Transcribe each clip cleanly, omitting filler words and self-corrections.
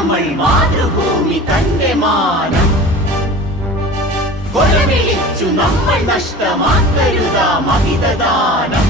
നമ്മൾ മാതൃഭൂമി തന്റെ മാനം കൊലവിളിച്ചു നമ്മൾ നഷ്ടമാക്കരുതാ മഹിതദാനം.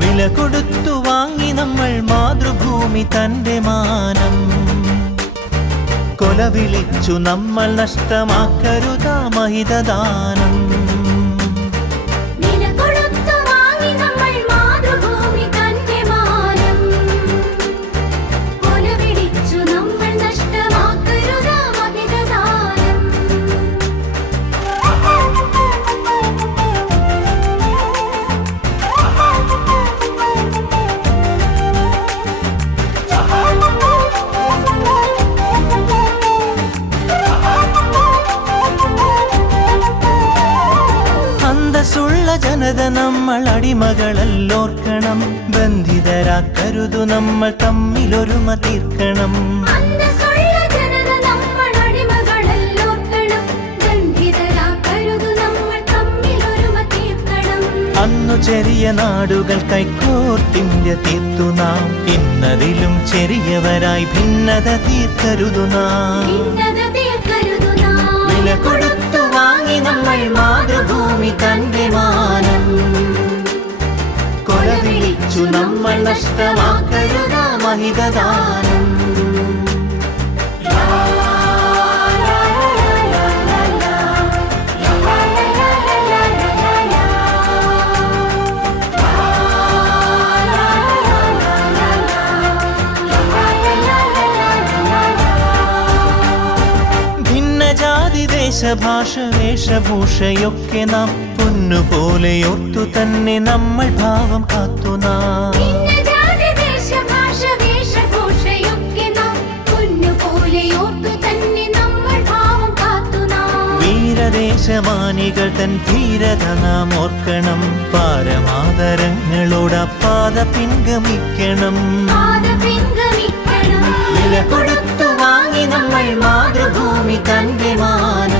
വില കൊടുത്തു വാങ്ങി നമ്മൾ മാതൃഭൂമി തന്റെ മാനം കൊലവിളിച്ചു നമ്മൾ നഷ്ടമാക്കരുതാ മഹിതദാനം. അന്തസ്സുള്ള ജനത നമ്മൾ അടിമകളല്ലോർക്കണം, ബന്ധിതരാക്കരുതു നമ്മൾ തമ്മിലൊരുമ തീർക്കണം. അന്നു ചെറിയ നാടുകൾ കൈക്കോർത്തിന്ത്യ തീർത്തു നാം, ഇന്നതിലും ചെറിയവരായി ഭിന്നത തീർക്കരുതു നാം. വില കൊടുത്തു വാങ്ങി നമ്മൾ മാതൃഭൂമി തന്റെ മാനം കൊലവിളിച്ചു നമ്മൾ നഷ്ടമാക്കരുതാ മഹിതദാനം. ദേശഭാഷ വേഷഭൂഷയൊക്കെ നാം പൊന്നുപോലെയോർത്തു തന്നെ നമ്മൾ ഭാവം കാത്തു നാം. വീരദേശമാനികൾ തൻ ധീരത നാം ഓർക്കണം, പാരമാതരങ്ങളോട് പാത പിൻഗമിക്കണം. വില കൊടുത്തു വാങ്ങി നമ്മൾ മാതൃഭൂമി തന്റെ മാനം